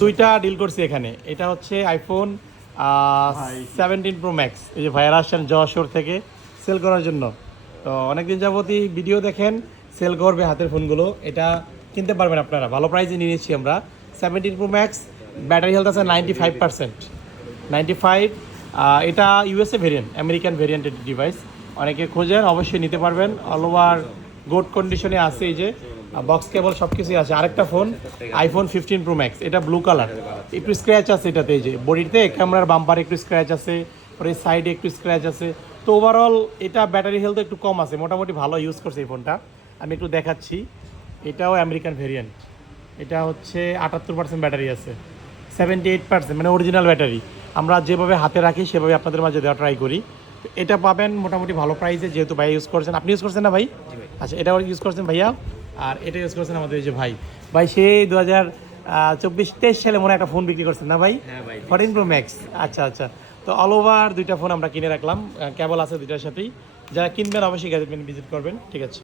দুইটা ডিল করছি এখানে। এটা হচ্ছে আইফোন 17 প্রো ম্যাক্স। এই যে ভাইয়ারা আসছেন যশোর থেকে সেল করার জন্য। তো অনেকদিন যাবতই ভিডিও দেখেন, সেল করবে হাতের ফোনগুলো। এটা কিনতে পারবেন আপনারা, ভালো প্রাইসে নিয়েছি আমরা। 17 প্রো ম্যাক্স, ব্যাটারি হেলথ আছে 95%। 95। এটা ইউএসএ ভেরিয়েন্ট, আমেরিকান ভেরিয়েন্টের ডিভাইস। অনেকে খোঁজেন, অবশ্যই নিতে পারবেন। অল ওভার গুড কন্ডিশনে আছে। এই যে বক্স কেবল সব কিছুই আছে। আরেকটা ফোন আইফোন 15 প্রো ম্যাক্স, এটা ব্লু কালার, একটু স্ক্র্যাচ আছে এটাতে। এই যে বডিতে ক্যামেরার বাম্পারে একটু স্ক্র্যাচ আছে, পরে সাইডে একটু স্ক্র্যাচ আছে। তো ওভারঅল এটা ব্যাটারি হেলথ একটু কম আছে, মোটামুটি ভালো ইউজ করছে এই ফোনটা। আমি একটু দেখাচ্ছি। এটাও আমেরিকান ভেরিয়েন্ট। এটা হচ্ছে 78% ব্যাটারি আছে, 78% মানে অরিজিনাল ব্যাটারি। আমরা যেভাবে হাতে রাখি সেভাবে আপনাদের মাঝে দেওয়া ট্রাই করি। এটা পাবেন মোটামুটি ভালো প্রাইসে, যেহেতু ভাই ইউজ করছেন। আপনি ইউজ করছেন না ভাই? আচ্ছা, এটাও ইউজ করছেন ভাইয়া। আর এটা ইউজ করছেন আমাদের এই যে ভাই। ভাই সেই 2024-23 সালে মনে হয় একটা ফোন বিক্রি করছেন না ভাই? 14 প্রো ম্যাক্স। আচ্ছা আচ্ছা। তো অল ওভার দুইটা ফোন আমরা কিনে রাখলাম, কেবল আছে দুইটার সাথেই। যারা কিনবেন অবশ্যই গ্যাজেটমেন্ট ভিজিট করবেন। ঠিক আছে।